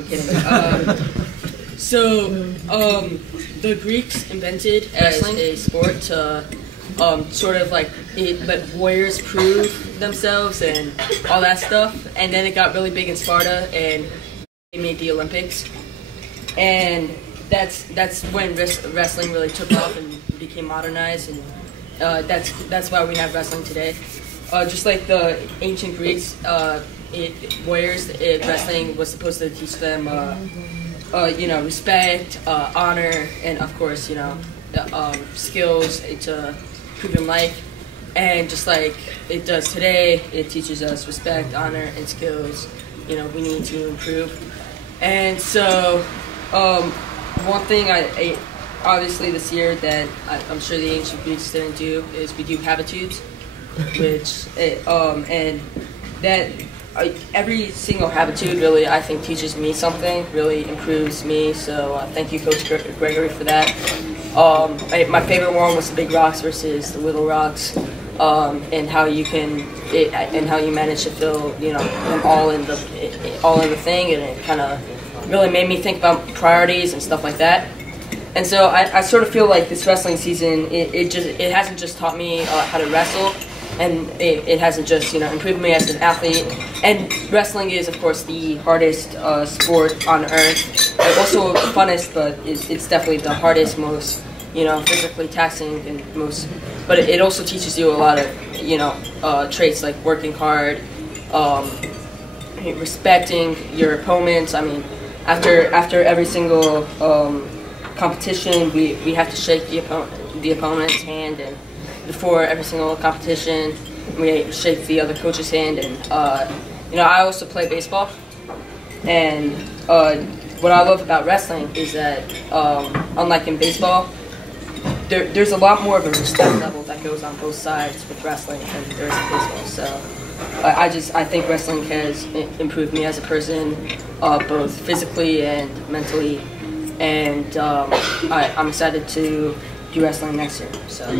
I'm kidding. The Greeks invented wrestling as a sport to sort of like let warriors prove themselves and all that stuff. And then it got really big in Sparta, and they made the Olympics. And that's when wrestling really took off and became modernized, and that's why we have wrestling today. Just like the ancient Greeks, wrestling was supposed to teach them, respect, honor, and of course, skills to improve in life. And just like it does today, it teaches us respect, honor, and skills. We need to improve. And so, one thing I obviously this year that I'm sure the ancient Greeks didn't do is we do habitudes, which and that every single habitude really I think teaches me something, really improves me. So thank you, Coach Gregory, for that. My favorite one was the big rocks versus the little rocks, and how you manage to fill them all in the thing, and it kind of really made me think about priorities and stuff like that. And so I sort of feel like this wrestling season, it hasn't just taught me how to wrestle, and it hasn't just improved me as an athlete. And wrestling is, of course, the hardest sport on earth. Also the funnest, but it's definitely the hardest, most physically taxing, and most. But it also teaches you a lot of traits like working hard, respecting your opponents. I mean, after every single competition, we have to shake the opponent's hand, and before every single competition, we shake the other coach's hand. And I also play baseball, and what I love about wrestling is that unlike in baseball, there's a lot more of a respect level that goes on both sides with wrestling than there is in baseball. So I think wrestling has improved me as a person, both physically and mentally, and I'm excited to do wrestling next year. So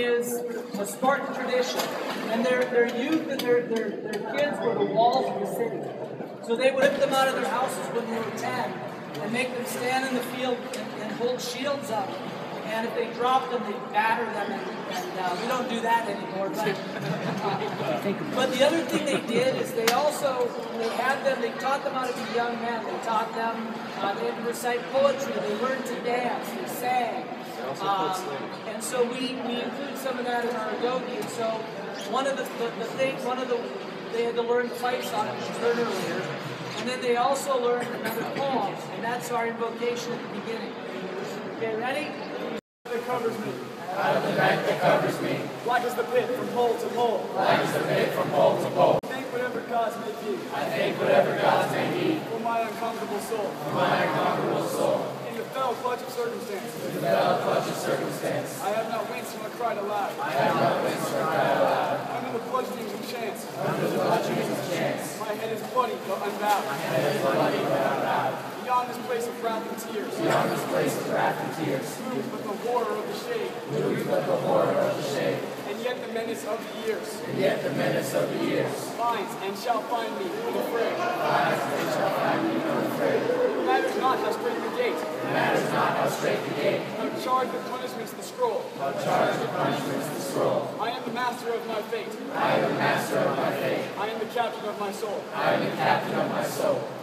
is a Spartan tradition, and their youth and their kids were the walls of the city. So they would whip them out of their houses when they were 10 and make them stand in the field and hold shields up. And if they dropped them, they'd batter them, and we don't do that anymore. But the other thing they did is they taught them how to be young men. They taught them, they had to recite poetry, they learned to dance, they sang. And so we include some of that in our Adobe. And so they had to learn the fight song, which you heard earlier, and then they also learned another poem, and that's our invocation at the beginning. Okay, ready? That covers me. Out of the night that covers me. Black as the pit from pole to pole. Black as the pit from pole to pole. I thank whatever gods may be. I thank whatever gods may be. For my uncomfortable soul. For my uncomfortable soul. In the fell clutch of circumstance. In the fell clutch of circumstance. I have not winced when I cried aloud. I have not winced when I cried aloud. Under the bludgeonings of chance. Under the bludgeonings of chance. My head is bloody but unbowed. My head is bloody but unbowed. Beyond this place of wrath and tears. Beyond this place of wrath and tears. Moved with the horror of the shade. Moved with the horror of the shade. And yet the menace of the years. And yet the menace of the years. Finds and shall find me unafraid. Finds and shall find me unafraid. It matters not how straight the gate. It matters not how straight the gate. How charged with punishments the scroll. How charged with punishments the scroll. I am the master of my fate. I am the master of my fate. I am the captain of my soul. I am the captain of my soul.